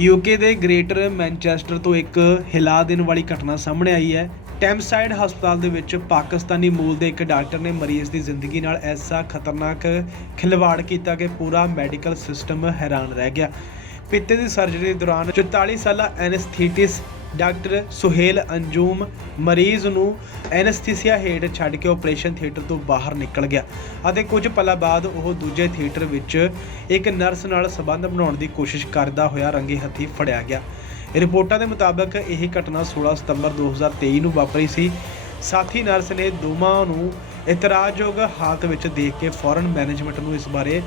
UK ਦੇ greater Manchester ਤੋਂ ਇੱਕ ਹਿਲਾ ਦੇਣ ਵਾਲੀ ਘਟਨਾ ਸਾਹਮਣੇ ਆਈ ਹੈ। ਟੈਮਸਾਈਡ ਹਸਪਤਾਲ ਦੇ ਵਿੱਚ ਪਾਕਿਸਤਾਨੀ ਮੂਲ ਦੇ ਇੱਕ ਡਾਕਟਰ ਨੇ ਮਰੀਜ਼ ਦੀ ਜ਼ਿੰਦਗੀ ਨਾਲ ਐਸਾ ਖਤਰਨਾਕ ਖਿਲਵਾੜ ਕੀਤਾ ਕਿ ਪੂਰਾ ਮੈਡੀਕਲ ਸਿਸਟਮ ਹੈਰਾਨ ਰਹਿ ਗਿਆ। ਪਿੱਤੇ ਦੀ ਸਰਜਰੀ ਦੌਰਾਨ 44 ਸਾਲਾ ਐਨਸਥੀਟਿਸ ਡਾਕਟਰ ਸੁਹੇਲ ਅੰਜੂਮ ਮਰੀਜ਼ ਨੂੰ ਐਨਸਥੀਸੀਆ ਹੇਠ ਛੱਡ ਕੇ ਆਪਰੇਸ਼ਨ ਥੀਏਟਰ ਤੋਂ ਬਾਹਰ ਨਿਕਲ ਗਿਆ ਅਤੇ ਕੁਝ ਪਲਾਂ ਬਾਅਦ ਉਹ ਦੂਜੇ ਥੀਏਟਰ ਵਿੱਚ ਇੱਕ ਨਰਸ ਨਾਲ ਸੰਬੰਧ ਬਣਾਉਣ ਦੀ ਕੋਸ਼ਿਸ਼ ਕਰਦਾ ਹੋਇਆ ਰੰਗੇ ਹੱਥੀ ਫੜਿਆ ਗਿਆ। ਰਿਪੋਰਟਾਂ ਦੇ ਮੁਤਾਬਕ ਇਹ ਘਟਨਾ 16 ਸਤੰਬਰ 2023 ਨੂੰ ਵਾਪਰੀ ਸੀ। ਸਾਥੀ ਨਰਸ ਨੇ ਦੋਵਾਂ ਨੂੰ ਇਤਰਾਜ਼ਯੋਗ ਹਾਲਤ ਵਿੱਚ ਦੇਖ ਕੇ ਫੌਰਨ ਮੈਨੇਜਮੈਂਟ ਨੂੰ ਇਸ ਬਾਰੇ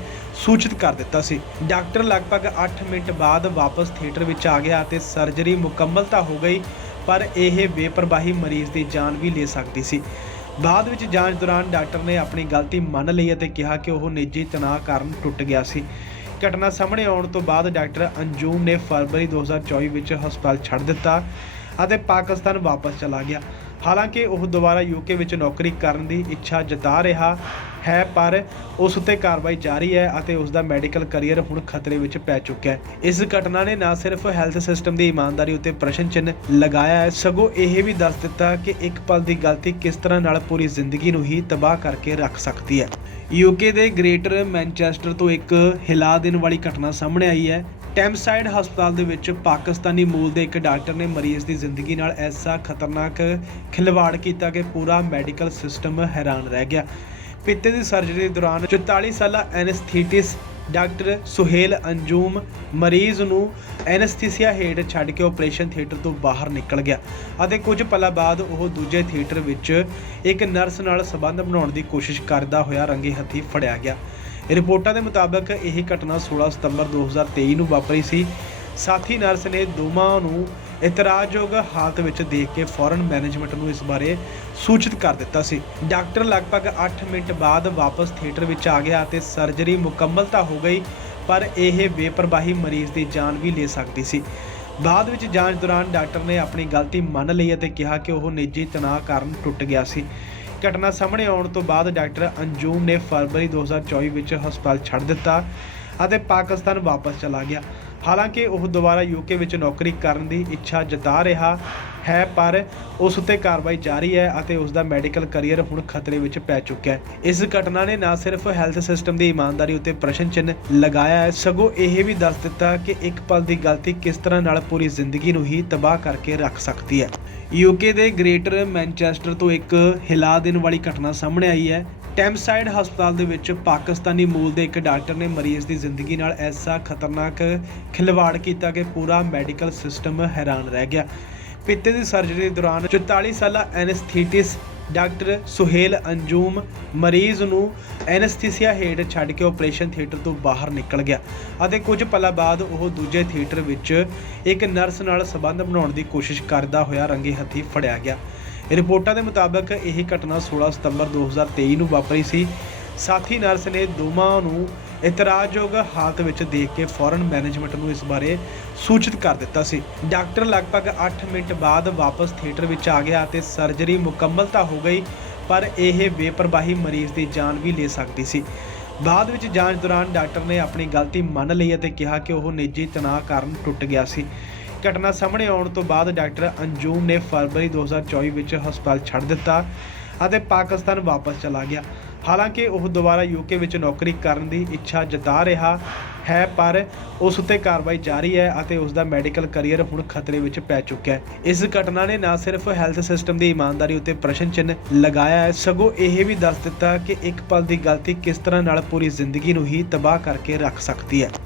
ਸੂਚਿਤ ਕਰ ਦਿੱਤਾ ਸੀ। ਡਾਕਟਰ ਲਗਭਗ 8 ਮਿੰਟ ਬਾਅਦ ਵਾਪਸ ਥੀਏਟਰ ਵਿੱਚ ਆ ਗਿਆ ਅਤੇ ਸਰਜਰੀ ਮੁਕੰਮਲ ਤਾਂ ਹੋ ਗਈ, ਪਰ ਇਹ ਬੇਪਰਵਾਹੀ ਮਰੀਜ਼ ਦੀ ਜਾਨ ਵੀ ਲੈ ਸਕਦੀ ਸੀ। ਬਾਅਦ ਵਿੱਚ ਜਾਂਚ ਦੌਰਾਨ ਡਾਕਟਰ ਨੇ ਆਪਣੀ ਗਲਤੀ ਮੰਨ ਲਈ ਅਤੇ ਕਿਹਾ ਕਿ ਉਹ ਨਿੱਜੀ ਤਣਾਅ ਕਾਰਨ ਟੁੱਟ ਗਿਆ ਸੀ। ਘਟਨਾ ਸਾਹਮਣੇ ਆਉਣ ਤੋਂ ਬਾਅਦ ਡਾਕਟਰ ਅੰਜੂਮ ਨੇ ਫਰਵਰੀ 2024 ਵਿੱਚ ਹਸਪਤਾਲ ਛੱਡ ਦਿੱਤਾ ਅਤੇ ਪਾਕਿਸਤਾਨ ਵਾਪਸ ਚਲਾ ਗਿਆ। ਹਾਲਾਂਕਿ ਉਹ ਦੁਬਾਰਾ ਯੂਕੇ ਵਿੱਚ ਨੌਕਰੀ ਕਰਨ ਦੀ ਇੱਛਾ ਜਤਾ ਰਿਹਾ ਹੈ, ਪਰ ਉਸ ਉੱਤੇ ਕਾਰਵਾਈ ਜਾਰੀ ਹੈ ਅਤੇ ਉਸ ਦਾ ਮੈਡੀਕਲ ਕੈਰੀਅਰ ਹੁਣ ਖਤਰੇ ਵਿੱਚ ਪੈ ਚੁੱਕਿਆ ਹੈ। ਇਸ ਘਟਨਾ ਨੇ ਨਾ ਸਿਰਫ ਹੈਲਥ ਸਿਸਟਮ ਦੀ ਇਮਾਨਦਾਰੀ ਉੱਤੇ ਪ੍ਰਸ਼ਨ ਚਿੰਨ੍ਹ ਲਗਾਇਆ ਹੈ, ਸਗੋਂ ਇਹ ਵੀ ਦੱਸ ਦਿੱਤਾ ਕਿ ਇੱਕ ਪਲ ਦੀ ਗਲਤੀ ਕਿਸ ਤਰ੍ਹਾਂ ਨਾਲ ਪੂਰੀ ਜ਼ਿੰਦਗੀ ਨੂੰ ਹੀ ਤਬਾਹ ਕਰਕੇ ਰੱਖ ਸਕਦੀ ਹੈ। ਯੂਕੇ ਦੇ ਗ੍ਰੇਟਰ ਮੈਨਚੈਸਟਰ ਤੋਂ ਇੱਕ ਹਿਲਾ ਦੇਣ ਵਾਲੀ ਘਟਨਾ ਸਾਹਮਣੇ ਆਈ ਹੈ। ਟੈਮਸਾਈਡ ਹਸਪਤਾਲ ਦੇ ਵਿੱਚ ਪਾਕਿਸਤਾਨੀ ਮੂਲ ਦੇ ਇੱਕ ਡਾਕਟਰ ਨੇ ਮਰੀਜ਼ ਦੀ ਜ਼ਿੰਦਗੀ ਨਾਲ ਐਸਾ ਖਤਰਨਾਕ ਖਿਲਵਾੜ ਕੀਤਾ ਕਿ ਪੂਰਾ ਮੈਡੀਕਲ ਸਿਸਟਮ ਹੈਰਾਨ ਰਹਿ ਗਿਆ। ਪਿੱਤੇ ਦੀ ਸਰਜਰੀ ਦੌਰਾਨ 44 ਸਾਲਾ ਐਨਸਥੀਟਿਸ ਡਾਕਟਰ ਸੁਹੇਲ ਅੰਜੂਮ ਮਰੀਜ਼ ਨੂੰ ਐਨਸਥੀਸੀਆ ਹੇਠ ਛੱਡ ਕੇ ਆਪਰੇਸ਼ਨ ਥੀਏਟਰ ਤੋਂ ਬਾਹਰ ਨਿਕਲ ਗਿਆ ਅਤੇ ਕੁਝ ਪਲਾਂ ਬਾਅਦ ਉਹ ਦੂਜੇ ਥੀਏਟਰ ਵਿੱਚ ਇੱਕ ਨਰਸ ਨਾਲ ਸੰਬੰਧ ਬਣਾਉਣ ਦੀ ਕੋਸ਼ਿਸ਼ ਕਰਦਾ ਹੋਇਆ ਰੰਗੇ ਹੱਥੀ ਫੜਿਆ ਗਿਆ। ਰਿਪੋਰਟਾਂ ਦੇ ਮੁਤਾਬਕ ਇਹ ਘਟਨਾ 16 ਸਤੰਬਰ 2023 ਨੂੰ ਵਾਪਰੀ ਸੀ। ਸਾਥੀ ਨਰਸ ਨੇ ਦੋਵਾਂ ਨੂੰ ਇਤਰਾਜ਼ਯੋਗ ਹਾਲਤ ਵਿੱਚ ਦੇਖ ਕੇ ਫੌਰਨ ਮੈਨੇਜਮੈਂਟ ਨੂੰ ਇਸ ਬਾਰੇ ਸੂਚਿਤ ਕਰ ਦਿੱਤਾ ਸੀ। ਡਾਕਟਰ ਲਗਭਗ 8 ਮਿੰਟ ਬਾਅਦ ਵਾਪਸ ਥੀਏਟਰ ਵਿੱਚ ਆ ਗਿਆ ਅਤੇ ਸਰਜਰੀ ਮੁਕੰਮਲ ਤਾਂ ਹੋ ਗਈ, ਪਰ ਇਹ ਬੇਪਰਵਾਹੀ ਮਰੀਜ਼ ਦੀ ਜਾਨ ਵੀ ਲੈ ਸਕਦੀ ਸੀ। ਬਾਅਦ ਵਿੱਚ ਜਾਂਚ ਦੌਰਾਨ ਡਾਕਟਰ ਨੇ ਆਪਣੀ ਗਲਤੀ ਮੰਨ ਲਈ ਅਤੇ ਕਿਹਾ ਕਿ ਉਹ ਨਿੱਜੀ ਤਣਾਅ ਕਾਰਨ ਟੁੱਟ ਗਿਆ ਸੀ। ਘਟਨਾ ਸਾਹਮਣੇ ਆਉਣ ਤੋਂ ਬਾਅਦ ਡਾਕਟਰ ਅੰਜੂਮ ਨੇ ਫਰਵਰੀ 2024 ਵਿੱਚ ਹਸਪਤਾਲ ਛੱਡ ਦਿੱਤਾ ਅਤੇ ਪਾਕਿਸਤਾਨ ਵਾਪਸ ਚਲਾ ਗਿਆ। ਹਾਲਾਂਕਿ ਉਹ ਦੁਬਾਰਾ ਯੂਕੇ ਵਿੱਚ ਨੌਕਰੀ ਕਰਨ ਦੀ ਇੱਛਾ ਜਤਾ ਰਿਹਾ ਹੈ, ਪਰ ਉਸ ਉੱਤੇ ਕਾਰਵਾਈ ਜਾਰੀ ਹੈ ਅਤੇ ਉਸ ਦਾ ਮੈਡੀਕਲ ਕੈਰੀਅਰ ਹੁਣ ਖਤਰੇ ਵਿੱਚ ਪੈ ਚੁੱਕਿਆ ਹੈ। ਇਸ ਘਟਨਾ ਨੇ ਨਾ ਸਿਰਫ ਹੈਲਥ ਸਿਸਟਮ ਦੀ ਇਮਾਨਦਾਰੀ ਉੱਤੇ ਪ੍ਰਸ਼ਨ ਚਿੰਨ੍ਹ ਲਗਾਇਆ ਹੈ, ਸਗੋਂ ਇਹ ਵੀ ਦੱਸ ਦਿੱਤਾ ਕਿ ਇੱਕ ਪਲ ਦੀ ਗਲਤੀ ਕਿਸ ਤਰ੍ਹਾਂ ਨਾਲ ਪੂਰੀ ਜ਼ਿੰਦਗੀ ਨੂੰ ਹੀ ਤਬਾਹ ਕਰਕੇ ਰੱਖ ਸਕਦੀ ਹੈ। ਯੂਕੇ ਦੇ ਗ੍ਰੇਟਰ ਮੈਨਚੈਸਟਰ ਤੋਂ ਇੱਕ ਹਿਲਾ ਦੇਣ ਵਾਲੀ ਘਟਨਾ ਸਾਹਮਣੇ ਆਈ ਹੈ। ਟੈਮਸਾਈਡ ਹਸਪਤਾਲ ਦੇ ਵਿੱਚ ਪਾਕਿਸਤਾਨੀ ਮੂਲ ਦੇ ਇੱਕ ਡਾਕਟਰ ਨੇ ਮਰੀਜ਼ ਦੀ ਜ਼ਿੰਦਗੀ ਨਾਲ ਐਸਾ ਖਤਰਨਾਕ ਖਿਲਵਾੜ ਕੀਤਾ ਕਿ ਪੂਰਾ ਮੈਡੀਕਲ ਸਿਸਟਮ ਹੈਰਾਨ ਰਹਿ ਗਿਆ। ਪਿੱਤੇ ਦੀ ਸਰਜਰੀ ਦੌਰਾਨ 44 ਸਾਲਾ ਐਨਸਥੀਟਿਸ ਡਾਕਟਰ ਸੁਹੇਲ ਅੰਜੂਮ ਮਰੀਜ਼ ਨੂੰ ਐਨਸਥੀਸੀਆ ਹੇਠ ਛੱਡ ਕੇ ਆਪਰੇਸ਼ਨ ਥੀਏਟਰ ਤੋਂ ਬਾਹਰ ਨਿਕਲ ਗਿਆ ਅਤੇ ਕੁਝ ਪਲਾਂ ਬਾਅਦ ਉਹ ਦੂਜੇ ਥੀਏਟਰ ਵਿੱਚ ਇੱਕ ਨਰਸ ਨਾਲ ਸੰਬੰਧ ਬਣਾਉਣ ਦੀ ਕੋਸ਼ਿਸ਼ ਕਰਦਾ ਹੋਇਆ ਰੰਗੇ ਹੱਥੀ ਫੜਿਆ ਗਿਆ। ਰਿਪੋਰਟਾਂ ਦੇ ਮੁਤਾਬਕ ਇਹ ਘਟਨਾ 16 ਸਤੰਬਰ 2023 ਨੂੰ ਵਾਪਰੀ ਸੀ। ਸਾਥੀ ਨਰਸ ਨੇ ਦੋਵਾਂ ਨੂੰ ਇਤਰਾਜ਼ਯੋਗ ਹਾਲਤ ਵਿੱਚ ਦੇਖ ਕੇ ਫੌਰਨ ਮੈਨੇਜਮੈਂਟ ਨੂੰ ਇਸ ਬਾਰੇ ਸੂਚਿਤ ਕਰ ਦਿੱਤਾ ਸੀ। ਡਾਕਟਰ ਲਗਭਗ 8 ਮਿੰਟ ਬਾਅਦ ਵਾਪਸ ਥੀਏਟਰ ਵਿੱਚ ਆ ਗਿਆ ਅਤੇ ਸਰਜਰੀ ਮੁਕੰਮਲ ਤਾਂ ਹੋ ਗਈ, ਪਰ ਇਹ ਬੇਪਰਵਾਹੀ ਮਰੀਜ਼ ਦੀ ਜਾਨ ਵੀ ਲੈ ਸਕਦੀ ਸੀ। ਬਾਅਦ ਵਿੱਚ ਜਾਂਚ ਦੌਰਾਨ ਡਾਕਟਰ ਨੇ ਆਪਣੀ ਗਲਤੀ ਮੰਨ ਲਈ ਅਤੇ ਕਿਹਾ ਕਿ ਉਹ ਨਿੱਜੀ ਤਣਾਅ ਕਾਰਨ ਟੁੱਟ ਗਿਆ ਸੀ। ਘਟਨਾ ਸਾਹਮਣੇ ਆਉਣ ਤੋਂ ਬਾਅਦ ਡਾਕਟਰ ਅੰਜੂਮ ਨੇ ਫਰਵਰੀ 2024 ਵਿੱਚ ਹਸਪਤਾਲ ਛੱਡ ਦਿੱਤਾ ਅਤੇ ਪਾਕਿਸਤਾਨ ਵਾਪਸ ਚਲਾ ਗਿਆ। ਹਾਲਾਂਕਿ ਉਹ ਦੁਬਾਰਾ ਯੂਕੇ ਵਿੱਚ ਨੌਕਰੀ ਕਰਨ ਦੀ ਇੱਛਾ ਜਤਾ ਰਿਹਾ ਹੈ, ਪਰ ਉਸ ਉੱਤੇ ਕਾਰਵਾਈ ਜਾਰੀ ਹੈ ਅਤੇ ਉਸ ਦਾ ਮੈਡੀਕਲ ਕੈਰੀਅਰ ਹੁਣ ਖਤਰੇ ਵਿੱਚ ਪੈ ਚੁੱਕਿਆ ਹੈ। ਇਸ ਘਟਨਾ ਨੇ ਨਾ ਸਿਰਫ ਹੈਲਥ ਸਿਸਟਮ ਦੀ ਇਮਾਨਦਾਰੀ ਉੱਤੇ ਪ੍ਰਸ਼ਨ ਚਿੰਨ੍ਹ ਲਗਾਇਆ ਹੈ, ਸਗੋਂ ਇਹ ਵੀ ਦੱਸ ਦਿੱਤਾ ਕਿ ਇੱਕ ਪਲ ਦੀ ਗਲਤੀ ਕਿਸ ਤਰ੍ਹਾਂ ਨਾਲ ਪੂਰੀ ਜ਼ਿੰਦਗੀ ਨੂੰ ਹੀ ਤਬਾਹ ਕਰਕੇ ਰੱਖ ਸਕਦੀ ਹੈ।